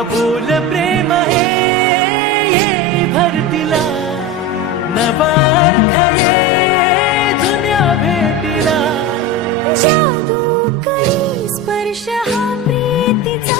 अबोल प्रेम हे ये भरतीला नवा जुन्या भेटीला। जादू करी स्पर्श हा प्रीतीचा